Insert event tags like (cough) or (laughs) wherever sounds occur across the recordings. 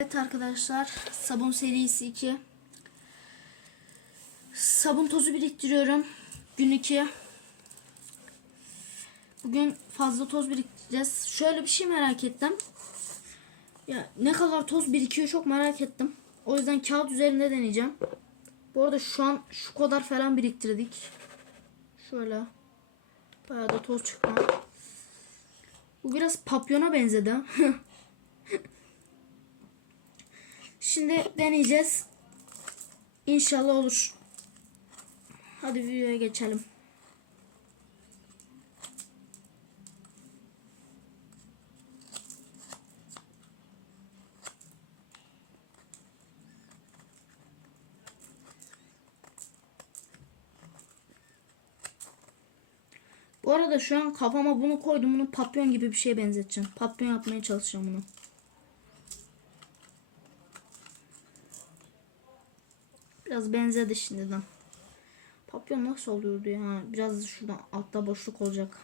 Evet arkadaşlar sabun serisi 2 sabun tozu biriktiriyorum gün 2 bugün fazla toz biriktireceğiz. Şöyle bir şey merak ettim. Ya ne kadar toz birikiyor çok merak ettim. O yüzden kağıt üzerinde deneyeceğim. Bu arada şu an şu kadar falan biriktirdik. Şöyle bayağı da toz çıktı bu biraz papyona benzedi (laughs) Şimdi deneyeceğiz. İnşallah olur. Hadi videoya geçelim. Bu arada şu an kafama bunu koydum. Bunu papyon gibi bir şeye benzeteceğim. Papyon yapmaya çalışacağım bunu. Biraz benzedi şimdiden. Papyon nasıl oluyordu ya? Biraz şuradan altta boşluk olacak.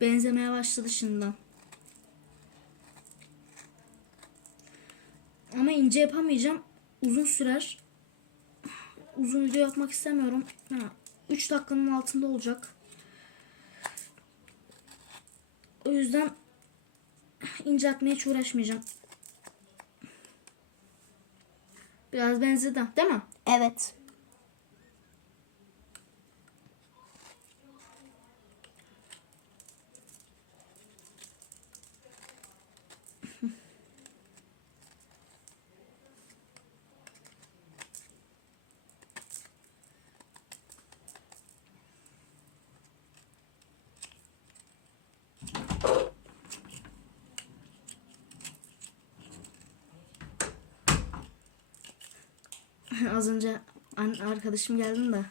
Benzemeye başladı şimdiden. Ama ince yapamayacağım. Uzun sürer. Uzun video yapmak istemiyorum. 3 dakikanın altında olacak. O yüzden inceltmeye hiç uğraşmayacağım. Biraz benzedi değil mi? Evet. (laughs) Az önce arkadaşım geldi de.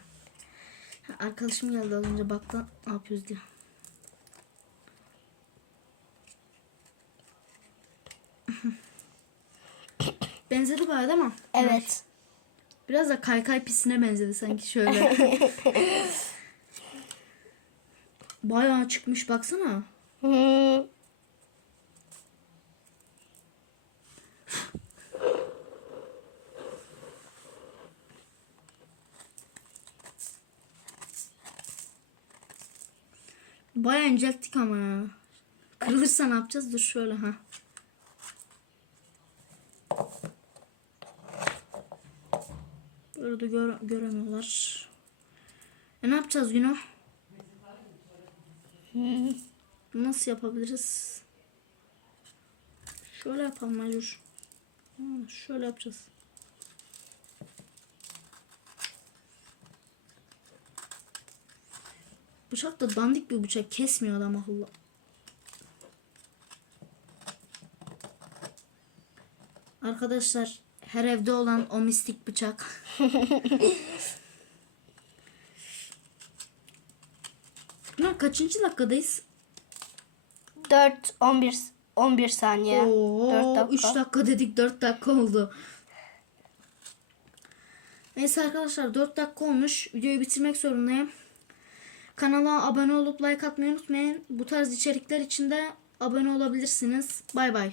Arkadaşım geldi az önce baktı ne yapıyoruz diye. (laughs) Benzedi bayağı değil mi? Evet. Biraz da kaykay pisine benzedi sanki şöyle. (laughs) bayağı çıkmış baksana. Bayağı incelttik ama ya. Kırılırsa ne yapacağız? Dur şöyle ha. De göre- göremiyorlar. E ne yapacağız Günah? Nasıl yapabiliriz? Şöyle yapalım. Ha, Şöyle yapacağız. Bıçak da dandik bir bıçak. Kesmiyor adam akıllı. Arkadaşlar her evde olan o mistik bıçak. (laughs) Lan kaçıncı dakikadayız? 4 11 11 saniye. 4 Oo, dakika. 3 dakika dedik 4 dakika oldu. Neyse arkadaşlar 4 dakika olmuş. Videoyu bitirmek zorundayım. Kanala abone olup like atmayı unutmayın. Bu tarz içerikler için de abone olabilirsiniz. Bay bay.